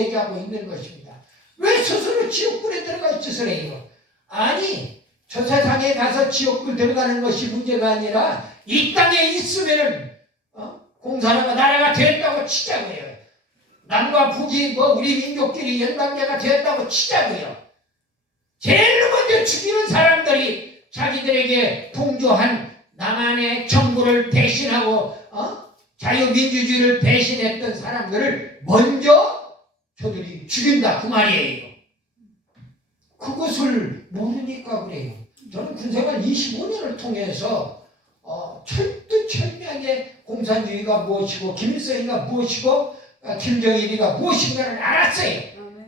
얘기하고 있는 것입니다. 왜 스스로 지옥불에 들어갈 짓을 해요? 아니, 저 세상에 가서 지옥불 들어가는 것이 문제가 아니라 이 땅에 있으면은 공산화가 나라가 되었다고 치자고요. 남과 북이 우리 민족끼리 연방제가 되었다고 치자고요. 제일 먼저 죽이는 사람들이 자기들에게 풍조한 남한의 정부를 배신하고 자유민주주의를 배신했던 사람들을 먼저 저들이 죽인다 그 말이에요. 그것을 모르니까 그래요. 저는 군생활 25년을 통해서 철두철미하게 공산주의가 무엇이고 김일성이가 무엇이고 김정일이가 무엇인가를 알았어요.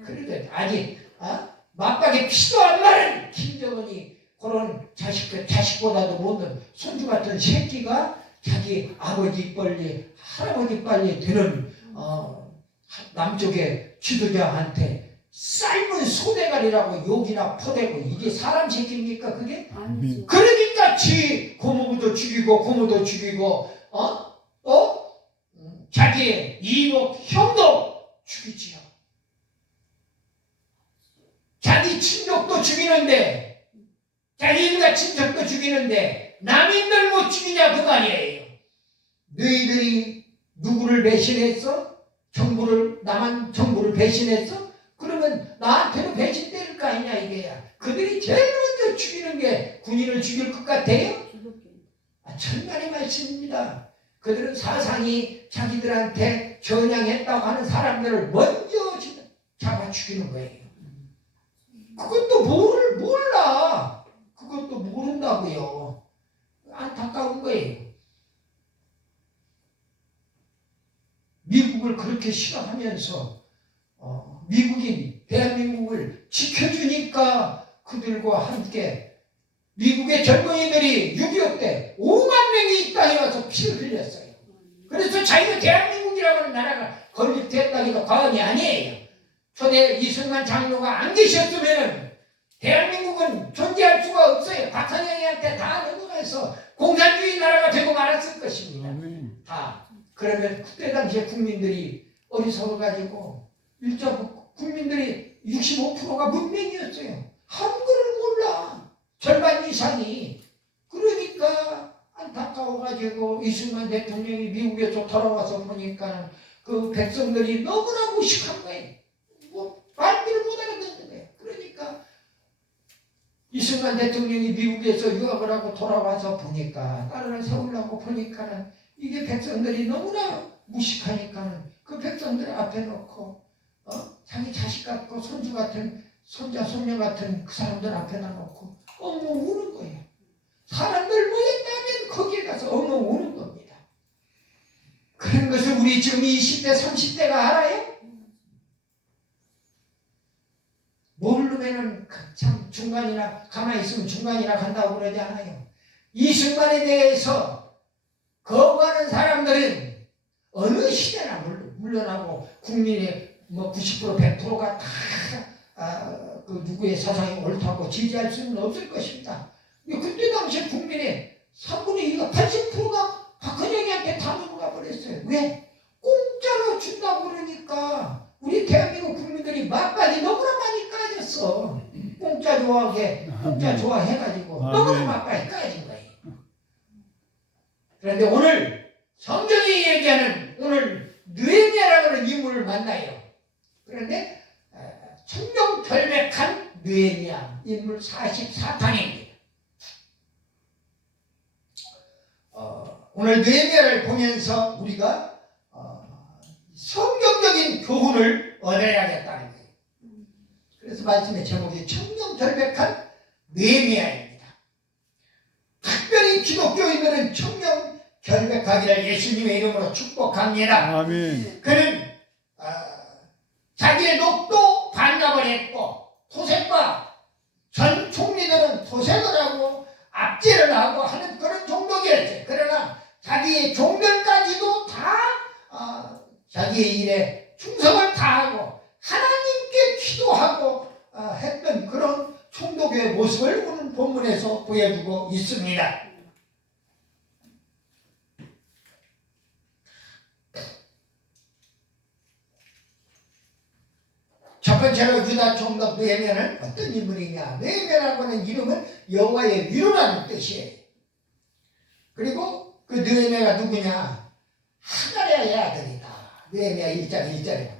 그런데 아직 맞박에 피도 안 마른 김정은이 그런 자식보다도 못된 손주 같은 새끼가 자기 아버지 빨리 할아버지 빨리 되는 남쪽의 지도자한테 삶은 소대가리라고 욕이나 퍼대고 이게 사람 새끼입니까 그게? 아니죠. 그러니까 지 고모부도 죽이고 고모도 죽이고 자기의 이목 형도 죽이지요. 자기 친족도 죽이는데 자기 인가 친척도 죽이는데 남인들 못 죽이냐 그 말이에요. 너희들이 누구를 배신했어? 남한 정부를 배신했어? 그러면 나한테는 배신 때릴 거 아니냐 이게야. 그들이 제일 먼저 죽이는 게 군인을 죽일 것 같아요? 천만의 말씀입니다. 그들은 사상이 자기들한테 전향했다고 하는 사람들을 먼저 잡아 죽이는 거예요. 그것도 몰라. 그것도 모른다고요. 안타까운 거예요. 미국을 그렇게 싫어하면서 미국인 대한민국을 지켜주니까 그들과 함께 미국의 젊은이들이 6.25 때 5만 명이 이 땅에 와서 피를 흘렸어요. 그래서 자기가 대한민국이라고 하는 나라가 건립됐다기도 과언이 아니에요. 초대 이승만 장로가 안 계셨으면 대한민국은 존재할 수가 없어요. 박헌영이한테 다 넘어가서 공산주의 나라가 되고 말았을 것입니다. 다. 그러면 그때 당시에 국민들이 어리석어가지고 국민들이 65%가 문맹이었어요. 한글을 몰라. 절반 이상이. 그러니까 안타까워가지고 이승만 대통령이 미국에서 돌아와서 보니까 그 백성들이 너무나 무식한 거예요. 말귀를 못 알아듣는 거예요. 그러니까 이승만 대통령이 미국에서 유학을 하고 돌아와서 보니까 나라를 세우려고 보니까는 이게 백성들이 너무나 무식하니까는 그 백성들 앞에 놓고 자기 자식 같고 손주 같은 손자 손녀 같은 그 사람들 앞에 놔놓고 엉엉 우는 거예요. 사람들 모였다면 거기에 가서 엉엉 우는 겁니다. 그런 것을 우리 지금 20대 30대가 알아요? 모르면은 참 중간이나 가만히 있으면 중간이나 간다고 그러지 않아요. 이승만에 대해서 거부하는 사람들은 어느 시대나 물러나고 국민의 90% 100%가 다 그 누구의 사상이 옳다고 지지할 수는 없을 것입니다. 그때 당시에 국민의 3분의 2가 80%가 박헌영이한테 다 넘어가 버렸어요. 왜? 공짜로 준다고 그러니까 우리 대한민국 국민들이 막까지 너무나 많이 까졌어. 공짜 좋아해가지고 너무나 막까지 까진 거예요. 그런데 오늘 성경이 얘기하는 오늘 느헤미야라고 하는 인물을 만나요. 그런데 청명결백한 느헤미야 인물 44탄입니다. 오늘 느헤미야를 보면서 우리가 성경적인 교훈을 얻어야겠다는 거예요. 그래서 말씀의 제목이 청명결백한 느헤미야입니다. 특별히 기독교인들은 청명결백하기를 예수님의 이름으로 축복합니다. 아멘. 그는 자기의 녹도 반납을 했고 토색과 전 총리들은 토색을 하고 압제를 하고 하는 그런 종족이었죠. 그러나 자기의 종들까지도 다 자기의 일에 충성을 다하고 하나님께 기도하고 했던 그런 총독의 모습을 오늘 본문에서 보여주고 있습니다. 첫 번째로 유다 총독 느헤미야는 어떤 인물이냐? 느헤미야라고 하는 이름은 여호와의 위로라는 뜻이에요. 그리고 그 느헤미야가 누구냐? 하가랴의 아들이다. 느헤미야 1장 1절에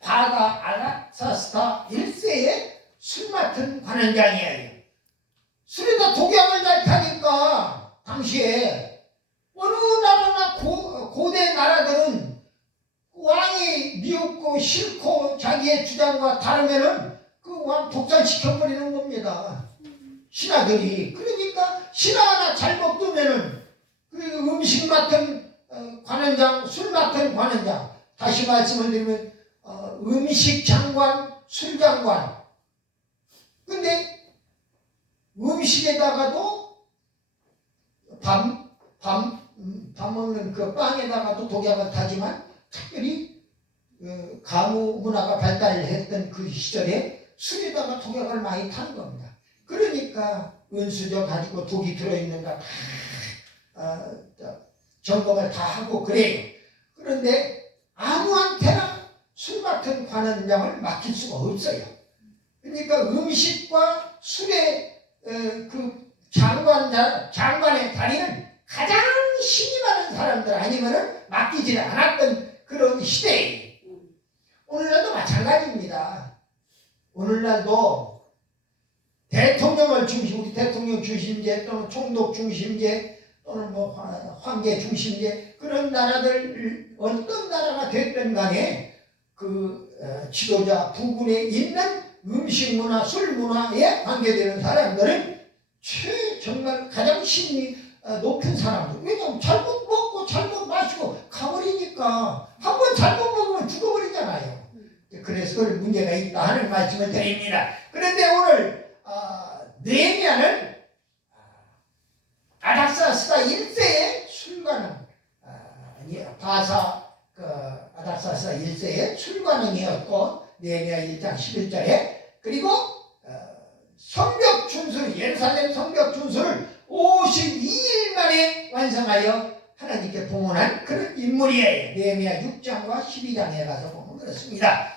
바가 아닥사스다 1세의 술 맡은 관원장이에요. 술에다 독약을 잘 타니까 당시에 어느 나라나 고대 나라들은 왕이 미웠고 싫고 자기의 주장과 다르면은 그 왕 독살시켜버리는 겁니다. 신하들이. 그러니까 신하 하나 잘못 두면은 그 음식 맡은 관원장, 술 맡은 관원장, 다시 말씀을 드리면 음식 장관, 술 장관. 근데 음식에다가도 밥 먹는 그 빵에다가도 독약을 타지만 특별히 가무 문화가 발달했던 그 시절에 술에다가 독약을 많이 타는 겁니다. 그러니까 은수저 가지고 독이 들어있는가 다 점검을 다 하고 그래요. 그런데 아무한테나 술 맡은 관원장을 맡길 수가 없어요. 그러니까 음식과 술의 그 장관의 다리는 가장 신이 많은 사람들 아니면은 맡기지 않았던 그런 시대예요. 오늘날도 마찬가지입니다. 오늘날도 대통령을 중심, 우리 대통령 중심제 또는 총독 중심제 또는 뭐 황제 중심제 그런 나라들 어떤 나라가 됐든 간에 그 지도자 부군에 있는 음식 문화, 술 문화에 관계되는 사람들은 정말 가장 신이 높은 사람들. 왜냐하면 잘못 먹고 잘못 마시고 가버리니까 한 번 잘못 먹으면 죽어버리잖아요. 그래서 문제가 있다 하는 말씀을 드립니다. 그런데 오늘 느헤미야는 아닥사스다 1세의 술관은 바사 아닥사스다 1세의 술관원이었고 느헤미야 1장 11절에 그리고 성벽 준수를 예루살렘 성벽 준수를 52일 만에 완성하여 하나님께 봉헌한 그런 인물이에요. 느헤미야 6장과 12장에 가서 보면 그렇습니다.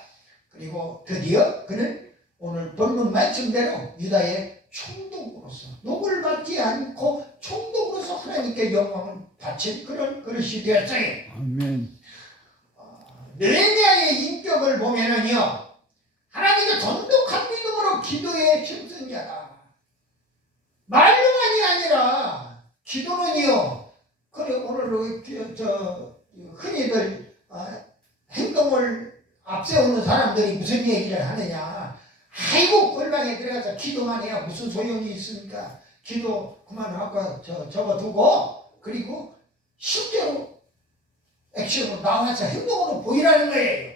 그리고 드디어 그는 오늘 본문 말씀대로 유다의 총독으로서 녹을 받지 않고 총독으로서 하나님께 영광을 바친 그런 그릇이 되었어요. 아멘. 느헤미야의 인격을 보면은요, 하나님의 돈독한 믿음으로 기도에 힘쓴 자다. 말로만이 아니라 기도는요. 그래 오늘 흔히들 행동을 앞세우는 사람들이 무슨 얘기를 하느냐. 아이고 골방에 들어가서 기도만 해야 무슨 소용이 있습니까? 기도 그만하고 접어두고 그리고 실제로 액션으로 나와서 행동으로 보이라는 거예요.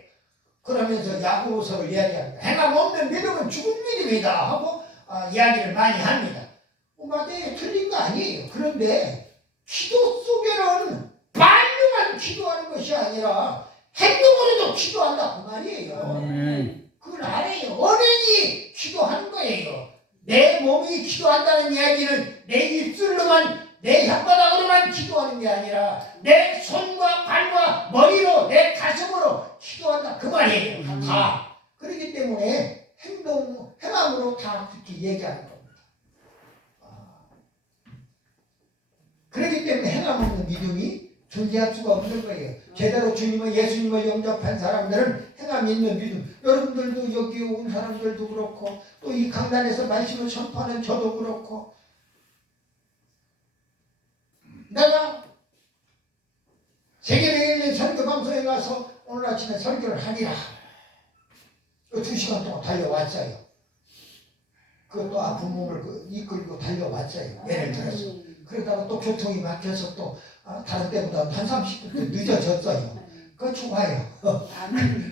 그러면서 야고보서를 이야기합니다. 행함 없는 믿음은 죽은 믿음이다 하고 이야기를 많이 합니다. 맞아요. 틀린 거 아니에요. 그런데 기도 속에는 말로만 기도하는 것이 아니라 행동으로도 기도한다 그 말이에요. 아멘. 그걸 알아요. 언행이 기도하는 거예요. 내 몸이 기도한다는 이야기는 내 입술로만 내 혓바닥으로만 기도하는 게 아니라 내 손과 발과 머리로 내 가슴으로 기도한다 그 말이에요. 다. 그렇기 때문에 행함으로 다 그렇게 얘기하는 겁니다. 그렇기 때문에 행함 없는 믿음이 존재할 수가 없는 거예요. 제대로 주님을 예수님을 영접한 사람들은 행함 있는 믿음. 여러분들도 여기 온 사람들도 그렇고 또 이 강단에서 말씀을 선포하는 저도 그렇고 내가 세계에 있는 설교방송에 가서 오늘 아침에 설교를 하니라. 그 2시간 동안 달려왔어요. 그것도 아픈 몸을 이끌고 달려왔어요. 예를 들어서. 그러다가 또 교통이 막혀서 또 다른 때보다 한 30분 늦어졌어요. 그거 좋아요.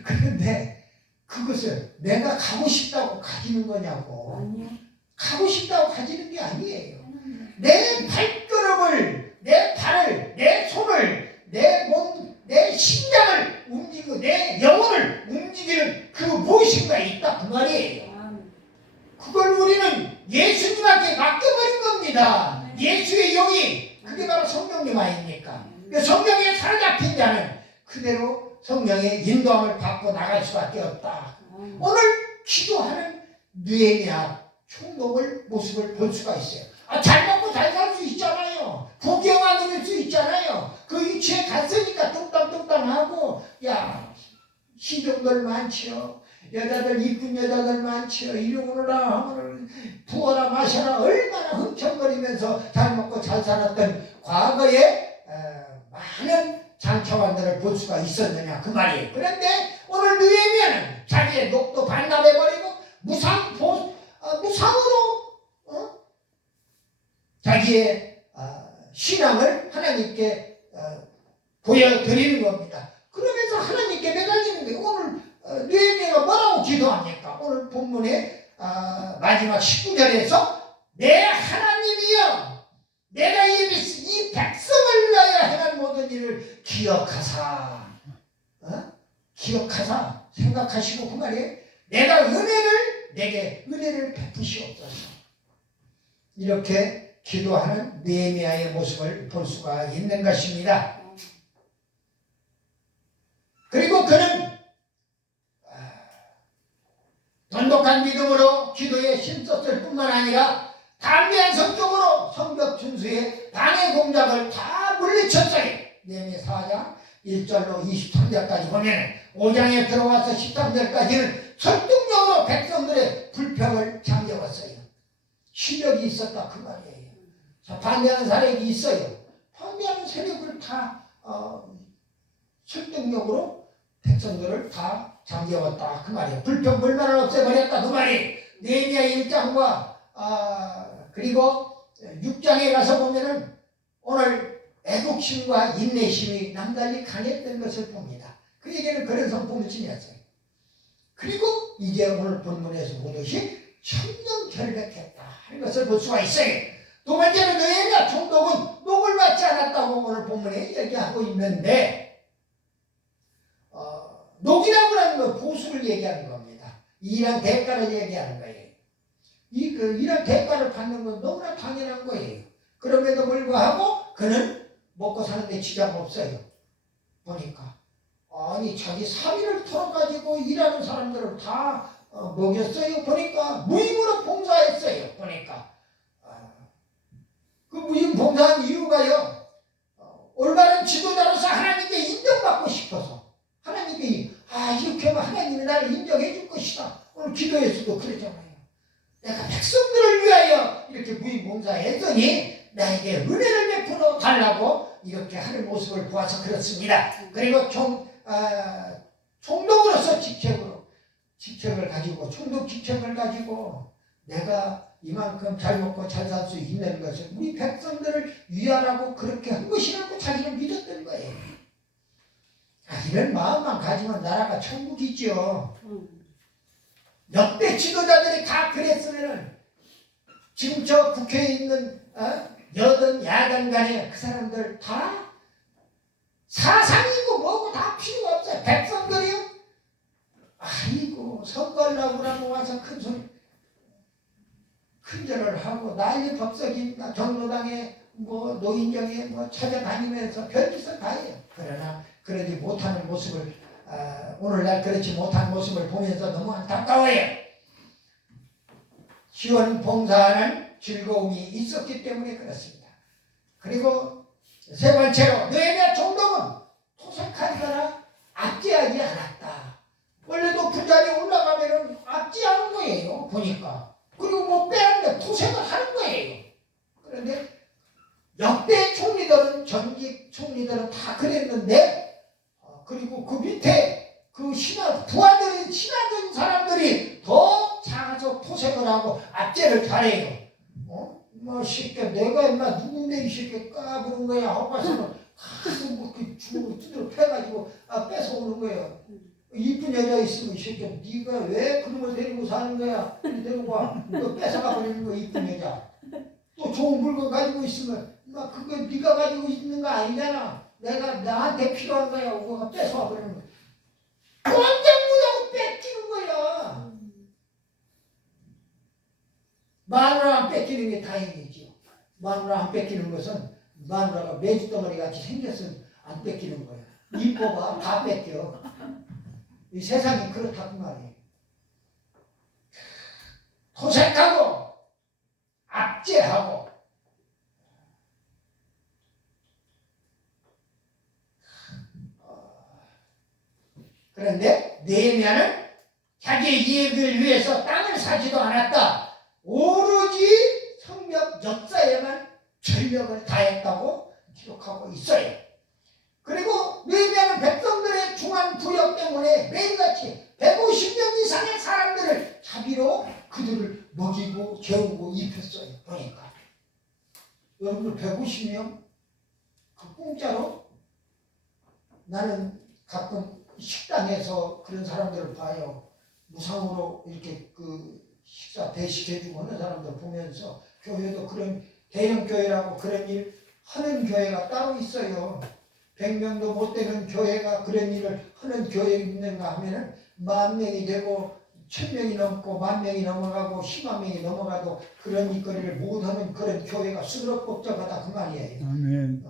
그런데 그것을 내가 가고 싶다고 가지는 거냐고. 가고 싶다고 가지는 게 아니에요. 내 발걸음을, 내 발을, 내 손을, 내 몸, 내 심장을 움직이고 내 영혼을 움직이는 그 무엇인가 있다 그 말이에요. 그걸 우리는 예수님한테 맡겨버린 겁니다. 예수의 영이 그게 바로 성령님 아닙니까? 성령에 사로잡힌 자는 그대로 성령의 인도함을 받고 나갈 수밖에 없다. 오늘 기도하는 느헤미야 총독을 모습을 볼 수가 있어요. 잘 먹고 잘 살 수 있잖아요. 부경화 누릴 수 있잖아요. 그 위치에 갔으니까 뚱땅뚱땅하고 야 시종들 많지요. 여자들 이쁜 여자들 많지요. 이리 오너라 하면 부어라 마셔라 얼마나 흥청거리면서 잘 먹고 잘 살았던 과거에 많은 장차관들을 볼 수가 있었느냐 그 말이에요. 그런데 오늘 느헤미야는 자기의 녹도 반납해버리고 무상으로 자기의 신앙을 하나님께 보여드리는 겁니다. 그러면서 하나님께 매달리는 거예요. 오늘 느헤미야가 뭐라고 기도합니까? 오늘 본문의 마지막 19절에서 내 하나님이여 내가 이 백성을 위하여 행한 모든 일을 기억하사 기억하사 생각하시고 그 말이에요. 내가 내게 은혜를 베푸시옵소서. 이렇게 기도하는 느헤미야의 모습을 볼 수가 있는 것입니다. 그리고 그는 돈독한 믿음으로 기도에 힘썼을 뿐만 아니라 담대한 성격으로 성벽 준수의 방해 공작을 다 물리쳤어요. 느헤미야 4장 1절로 23절까지 보면 5장에 들어와서 13절까지는 설득력으로 백성들의 불평을 잠재웠어요. 실력이 있었다 그 말이에요. 자, 반대하는 세력이 있어요. 반대하는 세력을 다 설득력으로 백성들을 다 잠재웠다 그 말이에요. 불평 불만을 없애버렸다 그 말이에요. 느헤미야 1장과 그리고 6장에 가서 보면은 오늘 애국심과 인내심이 남달리 강했던 것을 봅니다. 그에게는 그런 성품을 지녔어요. 그리고 이제 오늘 본문에서 보듯이 천명결백했다 하는 것을 볼 수가 있어요. 두 번째로 느헤미야 총독은 녹을 받지 않았다고 오늘 본문에 얘기하고 있는데 녹이라고 하는 건 보수를 얘기하는 겁니다. 일한 대가를 얘기하는 거예요. 일한 대가를 받는 건 너무나 당연한 거예요. 그럼에도 불구하고 그는 먹고 사는데 지장 없어요. 보니까 아니 자기 사비를 털어가지고 일하는 사람들을 다 먹였어요. 보니까 무임으로 봉사했어요. 보니까 그 무임 봉사한 이유가요. 올바른 지도자로서 하나님께 인정받고 싶어서 하나님이 이렇게 하면 하나님이 나를 인정해 줄 것이다. 오늘 기도에서도 그러잖아요. 내가 백성들을 위하여 이렇게 무임 봉사했더니 나에게 은혜를 베풀어 달라고 이렇게 하는 모습을 보아서 그렇습니다. 그리고 총독으로서 직책을 가지고 총독 직책을 가지고 내가 이만큼 잘 먹고 잘 살 수 있는 것을 우리 백성들을 위하라고 그렇게 한 것이라고 자기는 믿었던 거예요. 이런 마음만 가지면 나라가 천국이죠. 역대 지도자들이 다 그랬으면은 지금 저 국회에 있는 여든 야든 간에 그 사람들 다 사상이고 뭐고 다 필요 없어요. 백성들이요. 아이고 선거하려고 그러고 와서 큰 소리 큰절을 하고 난리 법석입니다. 정로당에 뭐 노인정에 뭐 찾아다니면서 별짓을 다 해요. 그러나 그러지 못하는 모습을 오늘날 그렇지 못한 모습을 보면서 너무 안타까워요. 지원 봉사하는 즐거움이 있었기 때문에 그렇습니다. 그리고 세 번째로 느헤미야 총독은 토색하거나 압제하지 않았다. 원래 높은 자리에 올라가면은 압제하는 거예요. 보니까. 그리고 뭐 빼앗는 토색을 하는 거예요. 그런데 역대 총리들은 전직 총리들은 다 그랬는데 그리고 그 밑에 그 부하들이 신하던 사람들이 더 작아서 토색을 하고 압제를 잘해요. 뭐 쉽게 내가 인마 누군데 이 새끼 까부는 거야 하고 가서는 가서 그 주먹을 두드려 패가지고 뺏어오는 거예요. 이쁜 여자 있으면 이 새끼 네가 왜 그놈을 데리고 사는 거야? 데리고 와. 너 뺏어가 버리는 거야 이쁜 여자. 또 좋은 물건 가지고 있으면 막 그거 네가 가지고 있는 거 아니잖아. 내가 나한테 필요한 거야. 그거 뺏어와 버리는 거야. 꼼짝못하고 뺏기는 거야. 마누라 안 뺏기는 게 다행이죠. 마누라 안 뺏기는 것은 마누라가 메주덩어리 같이 생겼으면 안 뺏기는 거야. 이뻐봐 다 뺏겨. 이 세상이 그렇다고 말이에요. 토색하고 압제하고 그런데 느헤미야는 자기의 이익을 위해서 땅을 사지도 않았다. 오로지 성벽 역사에만 전력을 다했다고 기록하고 있어요. 그리고 느헤미야는 백성들의 중한 부역 때문에 매일같이 150명 이상의 사람들을 자비로 그들을 먹이고 재우고 입혔어요. 보니까 여러분들 150명 그 공짜로 나는 가끔 식당에서 그런 사람들을 봐요. 무상으로 이렇게 그 식사 대식해주고 하는 사람들 보면서 교회도 그런 대형 교회라고 그런 일 하는 교회가 따로 있어요. 100명도 못 되는 교회가 그런 일을 하는 교회 있는가 하면은 10,000명이 되고 1,000명이 넘고 10,000명이 넘어가고 10만 명이 넘어가도 그런 일거리를 못하는 그런 교회가 수록 복잡하다 그 말이에요. 아멘.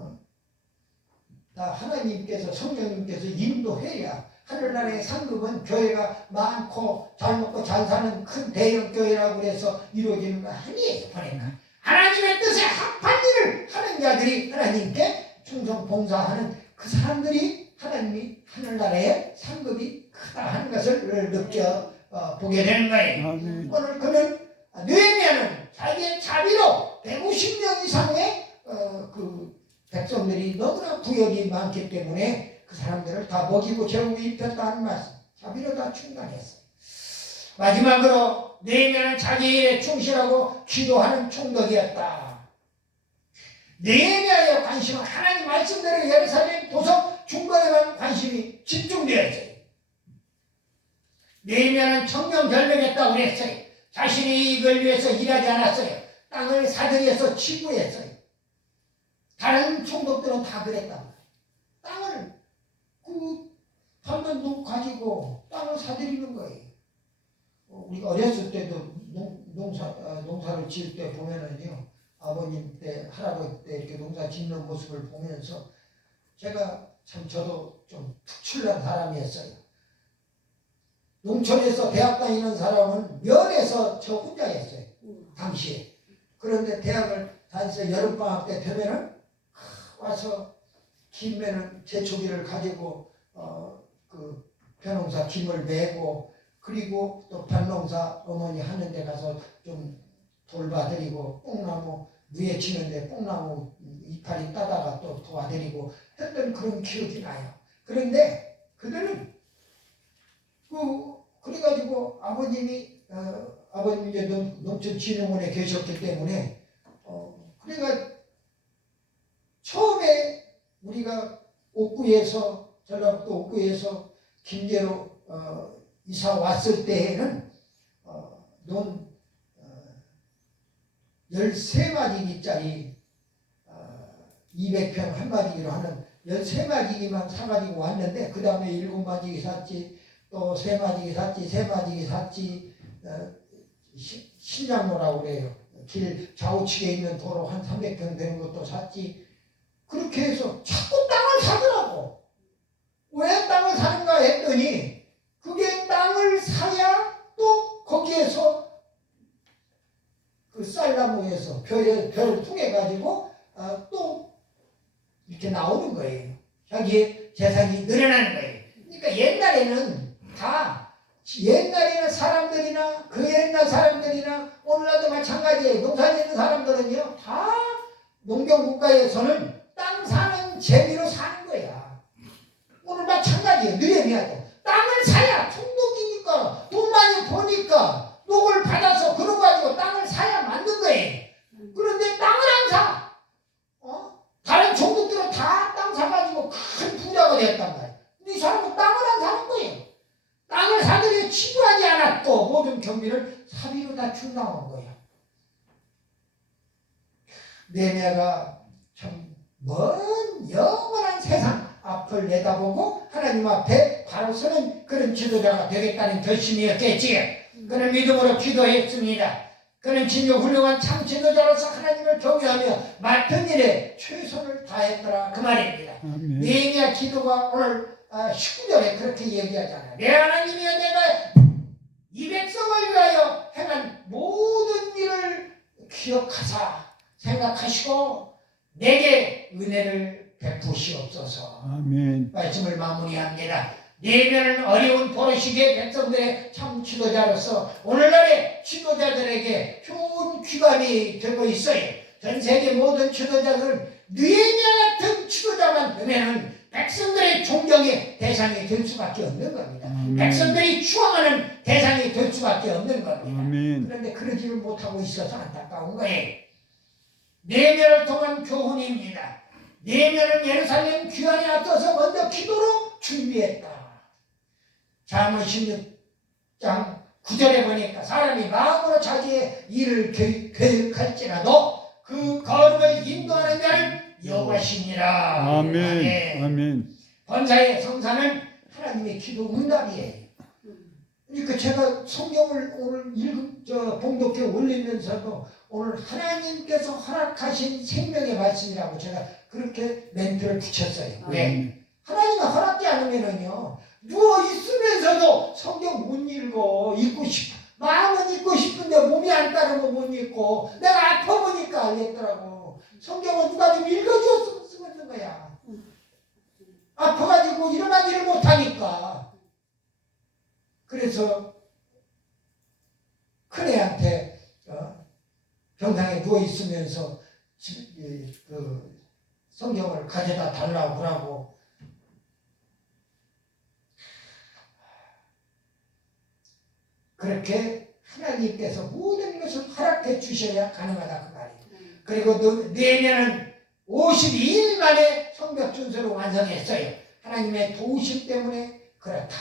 다 하나님께서 성령님께서 인도해야 하늘나라의 상급은 교회가 많고 잘 먹고 잘 사는 큰 대형 교회라고 해서 이루어지는 거 아니에요. 보니까 하나님의 뜻에 합한 일을 하는 자들이 하나님께 충성 봉사하는 그 사람들이 하나님이 하늘나라의 상급이 크다 하는 것을 느껴 보게 되는 거예요. 아멘. 오늘 그는 느헤미야는 자기의 자비로 150명 이상의 그 백성들이 너무나 부역이 많기 때문에 그 사람들을 다 먹이고 재우고 입혔다는 말씀. 자비로 다 충당했어요. 마지막으로 느헤미야는 자기 일에 충실하고 기도하는 총독이었다. 느헤미야의 관심은 하나님 말씀대로 예루살렘 도성 중건에만 관심이 집중되었어요. 느헤미야는 청명결백했다고 그랬어요. 자신의 이익을 위해서 일하지 않았어요. 땅을 사들여서 치부했어요. 다른 총독들은 다 그랬단 말이에요. 땅을 한번 누 가지고 땅을 사들이는 거예요. 우리가 어렸을 때도 농사를 지을 때 보면은요, 아버님 때, 할아버지 때 이렇게 농사 짓는 모습을 보면서 제가 참 저도 좀 특출난 사람이었어요. 농촌에서 대학 다니는 사람은 면에서 저 혼자였어요. 당시에. 그런데 대학을 다니면서 여름방학 때 되면은 와서 김에는 제초기를 가지고 그 벼농사 김을 메고 그리고 또 밭농사 어머니 하는 데 가서 좀 돌봐드리고 뽕나무 위에 치는데 뽕나무 이파리 따다가 또 도와드리고 했던 그런 기억이 나요. 그런데 그들은 그래가지고 아버님이 아버님 이제 농촌진흥원에 계셨기 때문에 그래가 처음에 우리가 옥구에서 전라북도 옥구에서 김제로 이사 왔을 때에는 13마디기짜리 200평 한 마디기로 하는 13마디기만 사가지고 왔는데 그 다음에 7마디기 샀지 또 3마디기 샀지 3마디기 샀지 신장로라고 그래요. 길 좌우측에 있는 도로 한 300평 되는 것도 샀지. 그렇게 해서 자꾸 땅을 사더라고. 왜 땅을 사는가 했더니 그게 땅을 사야 또 거기에서 그 쌀나무에서 별을 통해 가지고 또 이렇게 나오는 거예요. 자기의 재산이 늘어나는 거예요. 그러니까 옛날에는 사람들이나 그 옛날 사람들이나 오늘날도 마찬가지예요. 농사 짓는 사람들은요 다 농경국가에서는 땅 사는 재미로 사는 거야. 오늘 마찬가지예요. 느헤미야도 땅을 사야 총독이니까 돈 많이 버니까 녹을 받아서 그런 거 가지고 땅을 사야 만든 거예요. 그런데 땅을 안 사. 다른 총독들은 다 땅 사가지고 큰 부자가 됐단 말이야. 근데 이 사람은 땅을 안 사는 거예요. 땅을 사들여 치부하지 않았고 모든 경비를 사비로 다 충당한 거야. 느헤미야가 참 먼 영원한 세상 앞을 내다보고 하나님 앞에 바로 서는 그런 지도자가 되겠다는 결심이었겠지. 그는 믿음으로 기도했습니다. 그는 진정 훌륭한 참 지도자로서 하나님을 경외하며 맡은 일에 최선을 다했더라 그 말입니다. 느헤미야 기도가 오늘 19절에 그렇게 얘기하잖아요. 내 하나님이여 내가 이 백성을 위하여 행한 모든 일을 기억하사 생각하시고 내게 은혜를 베푸시옵소서. 아멘. 말씀을 마무리합니다. 내면은 어려운 포로시기의 백성들의 참 지도자로서 오늘날의 지도자들에게 좋은 귀감이 되고 있어요. 전 세계 모든 지도자들은 느헤미야 같은 지도자만 되면은 백성들의 존경의 대상이 될 수밖에 없는 겁니다. 아멘. 백성들이 추앙하는 대상이 될 수밖에 없는 겁니다. 아멘. 그런데 그러지를 못하고 있어서 안타까운 거예요. 느헤미야를 통한 교훈입니다. 느헤미야는 예루살렘 귀환에 앞서서 먼저 기도로 준비했다. 잠언 16장 9절에 보니까 사람이 마음으로 자기의 일을 계획할지라도 그 걸음을 인도하는 자는 여호와시니라. 아멘. 아멘. 범사의 성사는 하나님의 기도 응답이에요. 그러니까 제가 성경을 오늘 봉독해 올리면서도 오늘 하나님께서 허락하신 생명의 말씀이라고 제가 그렇게 멘트를 붙였어요. 왜? 하나님이 허락지 않으면은요, 누워 있으면서도 성경 못 읽어. 마음은 읽고 싶은데 몸이 안 따르면 못 읽고, 내가 아파 보니까 알겠더라고. 성경은 누가 좀 읽어줬으면 쓰는 거야. 아파가지고 일어나지를 못하니까. 그래서 큰애한테 병상에 누워 있으면서 성경을 가져다 달라고 그러고, 그렇게 하나님께서 모든 것을 허락해 주셔야 가능하다 그 말이에요. 그리고 내년은 52일 만에 성벽 준수를 완성했어요. 하나님의 도우심 때문에 그렇다.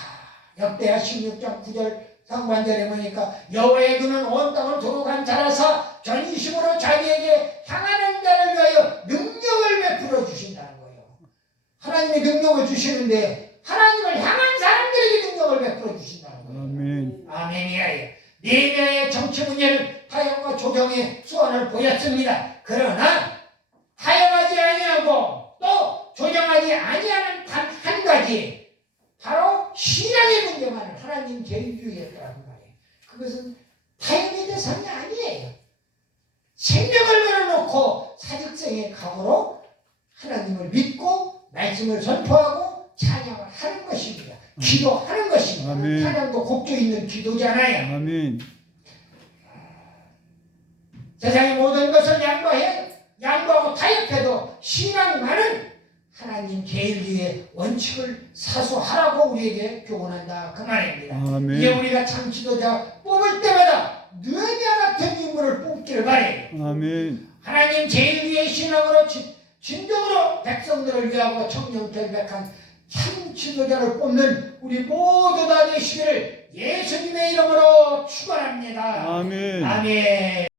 역대하 16장 9절 상반절에 보니까 여호와의 눈은 온 땅을 도록한 자라서 전심으로 자기에게 향하는 자를 위하여 능력을 베풀어 주신다는 거예요. 하나님이 능력을 주시는데 하나님을 향한 사람들에게 능력을 베풀어 주신다는 거예요. 아멘. 아멘이에요. 느헤미야의 정치 문제는 타협과 조정의 수완을 보였습니다. 그러나 타협하지 아니하고 또 조정하지 아니하는 단 한 가지, 바로 신앙의 문제만을 하나님 제일주의했다는 말이에요. 그것은 타협의 대상이 아니에요. 생명을 걸어놓고 사직생의 각오로 하나님을 믿고 말씀을 선포하고 찬양을 하는 것입니다. 기도하는 것입니다. 아멘. 찬양도 곡조 있는 기도잖아요. 아멘. 세상의 모든 것을 양보하고 타협해도 신앙만은 하나님 계율의 원칙을 사수하라고 우리에게 교훈한다 그 말입니다. 아멘. 이제 우리가 참 지도자 뽑을 때마다 느헤미야 같은 인물을 뽑기를 바래요. 아멘. 하나님 제일위의 신앙으로 진정으로 백성들을 위하고 청정결백한 참 지도자를 뽑는 우리 모두 다 되시기를 예수님의 이름으로 축원합니다. 아멘. 아멘.